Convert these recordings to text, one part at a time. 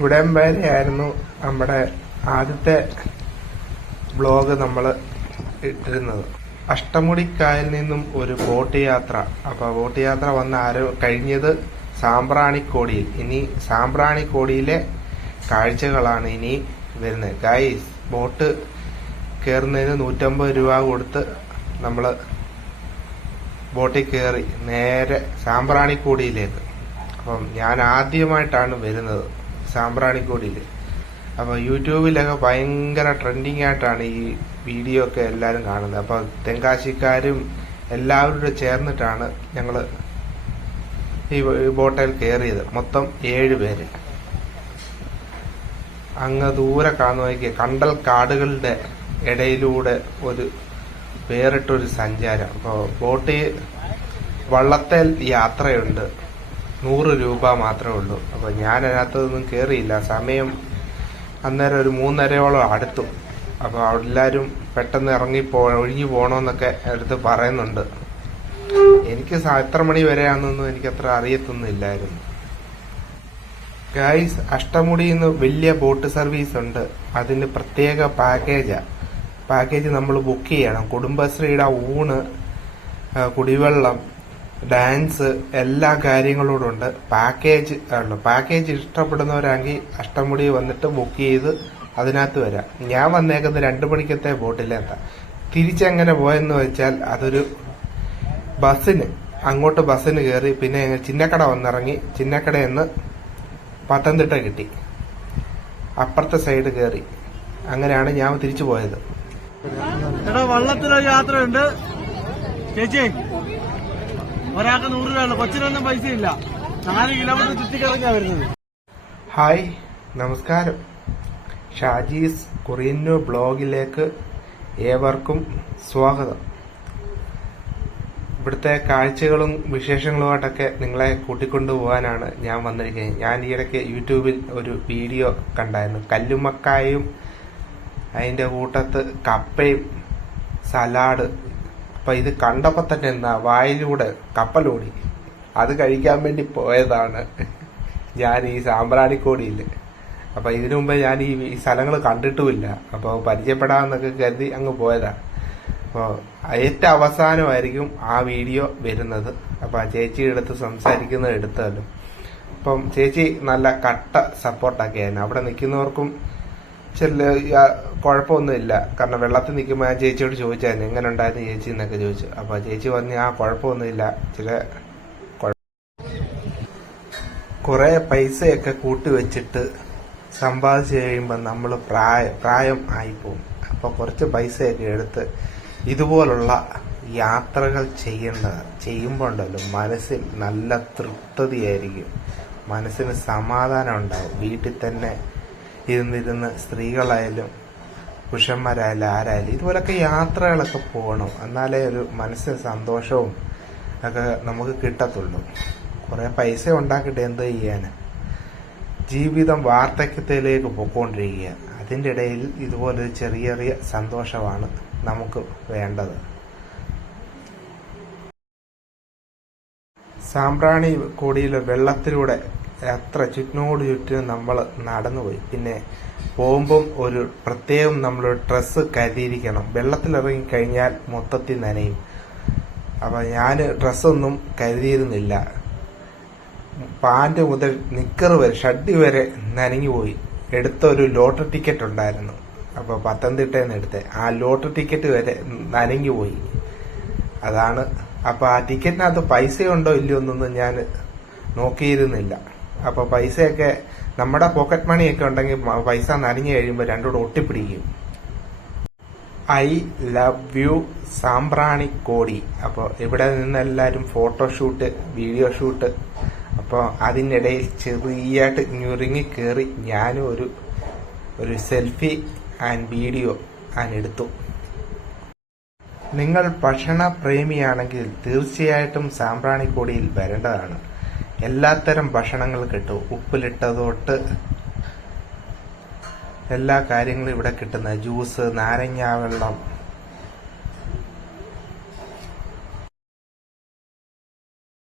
ഇവിടം നമ്മുടെ ആദ്യത്തെ ബ്ലോഗ് നമ്മൾ ഇട്ടിരുന്നത്. അഷ്ടമുടിക്കായൽ നിന്നും ഒരു ബോട്ട് യാത്ര. അപ്പൊ ബോട്ട് യാത്ര വന്ന് ആരോ കഴിഞ്ഞത് സാമ്പ്രാണിക്കോടിയിൽ. ഇനി സാമ്പ്രാണിക്കോടിയിലെ കാഴ്ചകളാണ് ഇനി വരുന്നത്. ഗൈസ് ബോട്ട് കയറുന്നതിന് നൂറ്റമ്പത് രൂപ കൊടുത്ത് നമ്മൾ ബോട്ടിൽ കയറി നേരെ സാമ്പ്രാണിക്കോടിയിലേക്ക്. അപ്പം ഞാൻ ആദ്യമായിട്ടാണ് വരുന്നത്. സാമ്പ്രാണിക്കോടിയിൽ അപ്പോൾ യൂട്യൂബിലൊക്കെ ഭയങ്കര ട്രെൻഡിങ് ആയിട്ടാണ് ഈ വീഡിയോ ഒക്കെ എല്ലാവരും കാണുന്നത്. അപ്പോൾ തെങ്കാശിക്കാരും എല്ലാവരും കൂടെ ചേർന്നിട്ടാണ് ഞങ്ങൾ ഈ ബോട്ടയിൽ കയറിയത് മൊത്തം ഏഴ് പേര്. അങ്ങ് ദൂരെ കാണുന്ന കണ്ടൽ കാടുകളുടെ ഇടയിലൂടെ ഒരു വേറിട്ടൊരു സഞ്ചാരം. അപ്പോൾ ബോട്ടിൽ വള്ളത്തേൽ യാത്രയുണ്ട്. നൂറ് രൂപ മാത്രമേ ഉള്ളൂ. അപ്പോൾ ഞാൻ അതിനകത്തൊന്നും കയറിയില്ല സമയം അന്നേരം ഒരു മൂന്നരയോളം അടുത്തു. അപ്പോൾ എല്ലാവരും പെട്ടെന്ന് ഇറങ്ങി പോ ഒഴിഞ്ഞു പോകണമെന്നൊക്കെ എടുത്ത് പറയുന്നുണ്ട്. എനിക്ക് എത്ര മണി വരെയാണെന്നൊന്നും എനിക്കത്ര അറിയത്തൊന്നുമില്ലായിരുന്നു. ഗൈസ് അഷ്ടമുടി എന്ന് വലിയ ബോട്ട് സർവീസ് ഉണ്ട് അതിന് പ്രത്യേക പാക്കേജാ. പാക്കേജ് നമ്മൾ ബുക്ക് ചെയ്യണം. കുടുംബശ്രീയുടെ ഊണ് കുടിവെള്ളം ഡാൻസ് എല്ലാ കാര്യങ്ങളോടും ഉണ്ട് പാക്കേജ് ആണല്ലോ. പാക്കേജ് ഇഷ്ടപ്പെടുന്നവരാണെങ്കിൽ അഷ്ടമുടി വന്നിട്ട് ബുക്ക് ചെയ്ത് അതിനകത്ത് വരാം. ഞാൻ വന്നേക്കുന്നത് രണ്ട് മണിക്കത്തെ ബോട്ടിലെത്താ തിരിച്ചെങ്ങനെ പോയെന്ന് വെച്ചാൽ അതൊരു ബസ്സിന് അങ്ങോട്ട് ബസ്സിന് കയറി പിന്നെ ചിന്നക്കട വന്നിറങ്ങി ചിന്നക്കടയിൽ നിന്ന് പത്തനംതിട്ട കിട്ടി. അപ്പുറത്തെ സൈഡ് കയറി. അങ്ങനെയാണ് ഞാൻ തിരിച്ചു പോയത്. വള്ളത്തിലൊരു യാത്രയുണ്ട്. ചേച്ചി ഒരാൾക്ക് നൂറ് രൂപയുള്ളൂ. കൊച്ചിനൊന്നും പൈസ ഇല്ല നാല് കിലോമീറ്റർ ചുറ്റിക്കിറങ്ങിയാ വരുന്നത്. ഹായ് നമസ്കാരം. ഷാജീസ് കുറിയന്നു ബ്ലോഗിലേക്ക് ഏവർക്കും സ്വാഗതം. ഇവിടുത്തെ കാഴ്ചകളും വിശേഷങ്ങളുമായിട്ടൊക്കെ നിങ്ങളെ കൂട്ടിക്കൊണ്ടു പോകാനാണ് ഞാൻ വന്നിരിക്കുന്നത്. ഞാൻ ഈയിടയ്ക്ക് യൂട്യൂബിൽ ഒരു വീഡിയോ കണ്ടായിരുന്നു. കല്ലുമക്കായും അതിന്റെ കൂട്ടത്ത് കപ്പയും സലാഡ് അപ്പൊ ഇത് കണ്ടപ്പോ തന്നെ എന്നാ വായിലൂടെ കപ്പലോടി. അത് കഴിക്കാൻ വേണ്ടി പോയതാണ് ഞാൻ ഈ സാമ്പ്രാണിക്കോടിയിൽ അപ്പൊ ഇതിനു മുമ്പ് ഞാൻ ഈ സ്ഥലങ്ങൾ കണ്ടിട്ടുമില്ല. അപ്പോൾ പരിചയപ്പെടാമെന്നൊക്കെ കരുതി അങ്ങ് പോയതാ. അപ്പോൾ ഏറ്റവും അവസാനമായിരിക്കും ആ വീഡിയോ വരുന്നത്. അപ്പോൾ ആ ചേച്ചിയുടെ അടുത്ത് സംസാരിക്കുന്നത് എടുത്താലും. അപ്പം ചേച്ചി നല്ല കട്ട സപ്പോർട്ടൊക്കെയായിരുന്നു അവിടെ നിൽക്കുന്നവർക്കും ചില ആ, കുഴപ്പമൊന്നുമില്ല. കാരണം വെള്ളത്തിൽ നിൽക്കുമ്പോൾ ഞാൻ ചേച്ചിയോട് ചോദിച്ചായിരുന്നു എങ്ങനെ ഉണ്ടായിരുന്നു ചേച്ചി? എന്നൊക്കെ ചോദിച്ചു. അപ്പൊ ചേച്ചി പറഞ്ഞു ആ കുഴപ്പമൊന്നുമില്ല. ചില കുറെ പൈസയൊക്കെ കൂട്ടി വെച്ചിട്ട് സമ്പാദിച്ചു കഴിയുമ്പോൾ നമ്മൾ പ്രായം പ്രായം ആയിപ്പോവും. അപ്പൊ കുറച്ച് പൈസയൊക്കെ എടുത്ത് ഇതുപോലുള്ള യാത്രകൾ ചെയ്യേണ്ടത് ചെയ്യുമ്പോൾ ഉണ്ടല്ലോ മനസ്സിൽ നല്ല തൃപ്തതയായിരിക്കും. മനസ്സിന് സമാധാനം ഉണ്ടാവും. വീട്ടിൽ തന്നെ ഇരുന്നിരുന്ന് സ്ത്രീകളായാലും പുരുഷന്മാരായാലും ആരായാലും ഇതുപോലൊക്കെ യാത്രകളൊക്കെ പോകണം. എന്നാലേ ഒരു മനസ്സിന് സന്തോഷവും ഒക്കെ നമുക്ക് കിട്ടത്തുള്ളൂ. കുറേ പൈസ ഉണ്ടാക്കിയിട്ട് എന്ത് ചെയ്യാന്? ജീവിതം വാർദ്ധക്യത്തിലേക്ക് പൊക്കോണ്ടിരിക്കുക. അതിന്റെ ഇടയിൽ ഇതുപോലൊരു ചെറിയ ചെറിയ സന്തോഷമാണ് നമുക്ക് വേണ്ടത്. സാമ്പ്രാണി കോടിയിലെ വെള്ളത്തിലൂടെ എത്ര ചുറ്റിനോട് ചുറ്റിനും നമ്മൾ നടന്നുപോയി. പിന്നെ പോകുമ്പം ഒരു പ്രത്യേകം നമ്മൾ ഡ്രസ്സ് കരുതിയിരിക്കണം. വെള്ളത്തിലിറങ്ങി കഴിഞ്ഞാൽ മൊത്തത്തിൽ നനയും. അപ്പം ഞാൻ ഡ്രസ്സൊന്നും കരുതിയിരുന്നില്ല. പാന്റ് മുതൽ നിക്കർ വരെ ഷഡ്ഡി വരെ നനഞ്ഞു പോയി എടുത്ത ഒരു ലോട്ടറി ടിക്കറ്റ് ഉണ്ടായിരുന്നു. അപ്പോൾ പത്തനംതിട്ടയിൽ നിന്ന് ആ ലോട്ടറി ടിക്കറ്റ് വരെ നനഞ്ഞു പോയി അതാണ്. അപ്പോൾ ആ ടിക്കറ്റിനകത്ത് പൈസ ഉണ്ടോ ഇല്ലയോ എന്നൊന്നും ഞാൻ നോക്കിയിരുന്നില്ല. അപ്പൊ പൈസയൊക്കെ നമ്മുടെ പോക്കറ്റ് മണിയൊക്കെ ഉണ്ടെങ്കിൽ പൈസ നനഞ്ഞു കഴിയുമ്പോൾ രണ്ടുകൂടെ ഒട്ടിപ്പിടിക്കും. ഐ ലവ് യു സാമ്പ്രാണി കോടി. അപ്പോൾ ഇവിടെ നിന്ന് എല്ലാവരും ഫോട്ടോഷൂട്ട് വീഡിയോ ഷൂട്ട് അപ്പോൾ അതിനിടയിൽ ചെറിയായിട്ട് ഞുറുങ്ങി കയറി ഞാനും ഒരു ഒരു സെൽഫി ആൻഡ് വീഡിയോ ഞാൻ എടുത്തു. നിങ്ങൾ ഭക്ഷണ പ്രേമിയാണെങ്കിൽ തീർച്ചയായിട്ടും സാമ്പ്രാണിക്കോടിയിൽ വരേണ്ടതാണ്. എല്ലാത്തരം ഭക്ഷണങ്ങൾ കിട്ടും. ഉപ്പിലിട്ടതോട്ട് എല്ലാ കാര്യങ്ങളും ഇവിടെ കിട്ടുന്ന ജ്യൂസ് നാരങ്ങ വെള്ളം.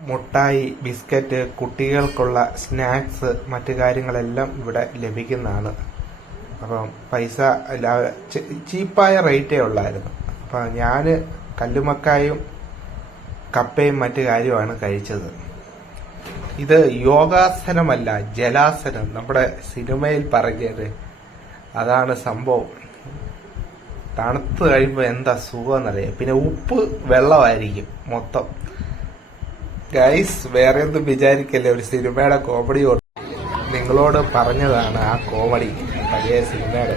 മുട്ടായി ബിസ്ക്കറ്റ് കുട്ടികൾക്കുള്ള സ്നാക്സ് മറ്റു കാര്യങ്ങളെല്ലാം ഇവിടെ ലഭിക്കുന്നതാണ്. അപ്പം പൈസ ചീപ്പായ റേറ്റേ ഉള്ളായിരുന്നു. അപ്പം ഞാൻ കല്ലുമക്കായും കപ്പയും മറ്റു കാര്യമാണ് കഴിച്ചത്. ഇത് യോഗാസനമല്ല ജലാസനം. നമ്മുടെ സിനിമയിൽ പറഞ്ഞത് അതാണ് സംഭവം. തണുത്ത് കഴിയുമ്പോൾ എന്താ സുഖം എന്നറിയാം പിന്നെ ഉപ്പ് വെള്ളമായിരിക്കും മൊത്തം. ഗൈസ് വേറെ ഒന്നും വിചാരിക്കല്ലേ? ഒരു സിനിമയുടെ കോമഡി നിങ്ങളോട് പറഞ്ഞതാണ് ആ കോമഡി പഴയ സിനിമയുടെ.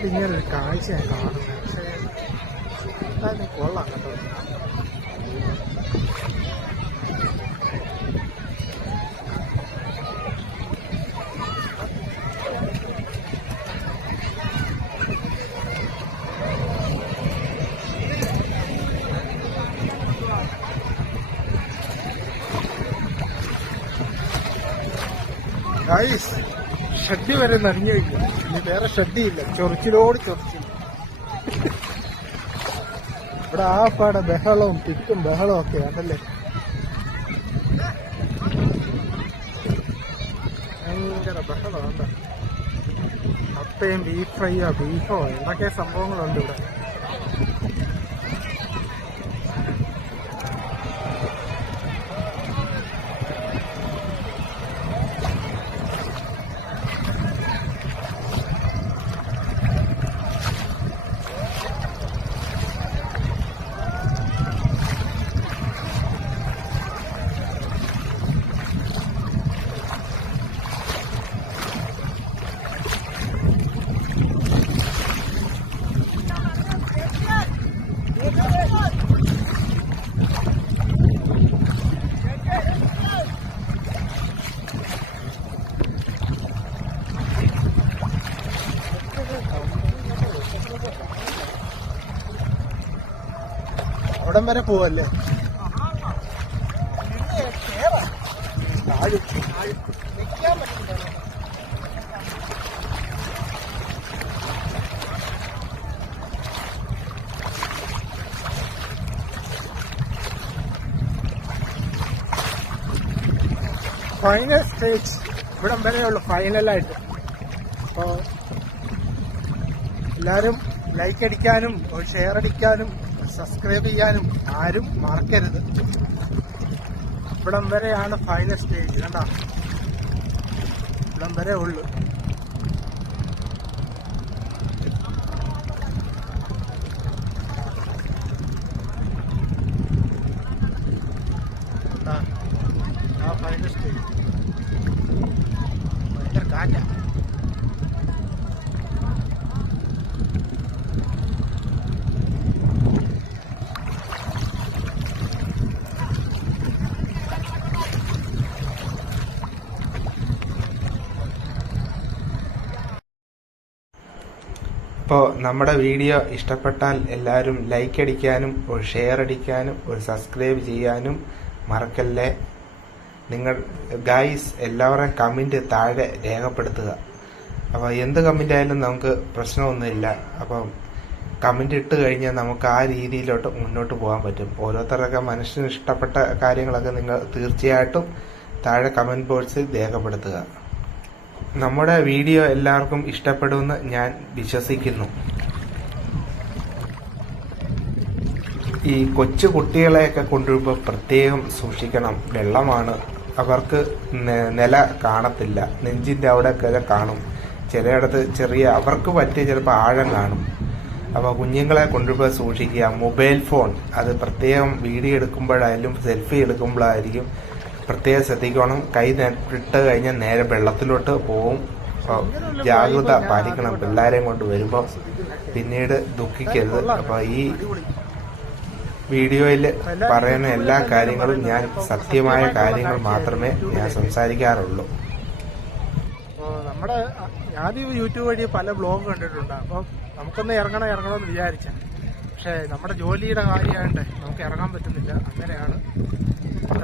ആദ്യമായിട്ട് ഇങ്ങനെ ഒരു കാഴ്ചയാണ് കാണുന്നത് പക്ഷേ എന്തായാലും കൊള്ളാം കേട്ടോ ഗൈസ് ഷഡ്ഡി വരെ നിറഞ്ഞു കഴിഞ്ഞു. ഇനി വേറെ ഷഡ്ഡിയില്ല. ചൊറിച്ചിലോട് ചൊറിച്ചിൽ. ഇവിടെ ആ പാടെ ബഹളവും തിക്കും ബഹളവും ഒക്കെ ആണല്ലേ? ഭയങ്കര ബഹളമുണ്ട് അപ്പയും ബീഫ് ഫ്രൈയോ ബീഫോ എന്തൊക്കെ സംഭവങ്ങളുണ്ട് ഇവിടെ? അവിടം വരെ പോവല്ലേ? ഫൈനൽ സ്റ്റേജ് ഇവിടം വരെയുള്ളു ഫൈനലായിട്ട് അപ്പോൾ എല്ലാവരും ലൈക്ക് അടിക്കാനും ഷെയർ അടിക്കാനും സബ്സ്ക്രൈബ് ചെയ്യാനും ആരും മറക്കരുത്. ഇവിടം വരെയാണ് ഫൈനൽ സ്റ്റേജ് കണ്ട? ഇവിടം വരെ ഉള്ളു? ആ ഫൈനൽ സ്റ്റേജ് ഭയങ്കര കാറ്റാ. ഇപ്പോൾ നമ്മുടെ വീഡിയോ ഇഷ്ടപ്പെട്ടാൽ എല്ലാവരും ലൈക്ക് അടിക്കാനും ഒരു ഷെയർ അടിക്കാനും ഒരു സബ്സ്ക്രൈബ് ചെയ്യാനും മറക്കല്ലേ? നിങ്ങൾ ഗൈസ് എല്ലാവരുടെയും കമന്റ് താഴെ രേഖപ്പെടുത്തുക. അപ്പോൾ എന്ത് കമന്റ് ആയാലും നമുക്ക് പ്രശ്നമൊന്നുമില്ല. അപ്പം കമന്റ് ഇട്ട് കഴിഞ്ഞാൽ നമുക്ക് ആ രീതിയിലോട്ട് മുന്നോട്ട് പോകാൻ പറ്റും. ഓരോരുത്തരൊക്കെ മനസ്സിന് ഇഷ്ടപ്പെട്ട കാര്യങ്ങളൊക്കെ നിങ്ങൾ തീർച്ചയായിട്ടും താഴെ കമന്റ് ബോക്സിൽ രേഖപ്പെടുത്തുക. നമ്മുടെ വീഡിയോ എല്ലാവർക്കും ഇഷ്ടപ്പെടുമെന്ന് ഞാൻ വിശ്വസിക്കുന്നു. ഈ കൊച്ചു കുട്ടികളെയൊക്കെ കൊണ്ടുവരുമ്പോൾ പ്രത്യേകം സൂക്ഷിക്കണം. വെള്ളമാണ്. അവർക്ക് നില കാണത്തില്ല. നെഞ്ചിന്റെ അവിടെയൊക്കെ കാണും. ചിലയിടത്ത് ചെറിയ അവർക്ക് പറ്റിയ ചിലപ്പോൾ ആഴം കാണും. അപ്പോൾ കുഞ്ഞുങ്ങളെ കൊണ്ടുപോയി സൂക്ഷിക്കുക. Mobile phone. അത് പ്രത്യേകം വീഡിയോ എടുക്കുമ്പോഴായാലും സെൽഫി എടുക്കുമ്പോഴായിരിക്കും പ്രത്യേകം ശ്രദ്ധിക്കണം. കൈ ഇട്ട് കഴിഞ്ഞാൽ നേരെ വെള്ളത്തിലോട്ട് പോവും. ജാഗ്രത പാലിക്കണം. പിള്ളേരെയും കൊണ്ട് വരുമ്പം പിന്നീട് ദുഃഖിക്കരുത്. അപ്പൊ ഈ വീഡിയോയിൽ പറയുന്ന എല്ലാ കാര്യങ്ങളും ഞാൻ സത്യമായ കാര്യങ്ങൾ മാത്രമേ ഞാൻ സംസാരിക്കാറുള്ളൂ. അപ്പോൾ നമ്മുടെ ആദ്യം യൂട്യൂബ് വഴി പല ബ്ലോഗ് കണ്ടിട്ടുണ്ട്. അപ്പോൾ നമുക്കൊന്ന് ഇറങ്ങണം ഇറങ്ങണമെന്ന് വിചാരിച്ച. പക്ഷേ നമ്മുടെ ജോലിയുടെ കാര്യമായിട്ട് നമുക്ക് ഇറങ്ങാൻ പറ്റുന്നില്ല. അങ്ങനെയാണ് ഇത്ര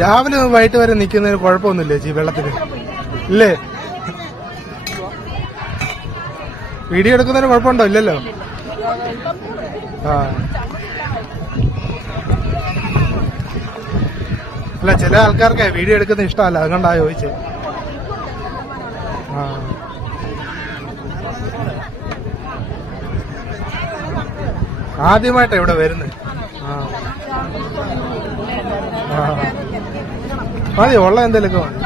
രാവിലെ വൈകിട്ട് വരെ നിൽക്കുന്നതിന് കുഴപ്പമൊന്നുമില്ലേ ചേച്ചി വെള്ളത്തിന്? ഇല്ലേ? വീഡിയോ എടുക്കുന്നതിന് കുഴപ്പമുണ്ടോ? ഇല്ലല്ലോ. ആ. അല്ല ചില ആൾക്കാർക്ക് വീഡിയോ എടുക്കുന്ന ഇഷ്ടമല്ല. അതുകൊണ്ടാ ചോദിച്ചേ. ആ. ആദ്യമായിട്ടാ ഇവിടെ വരുന്നത് ആ ആ മതി ഉള്ള എന്തെങ്കിലുമൊക്കെ മതി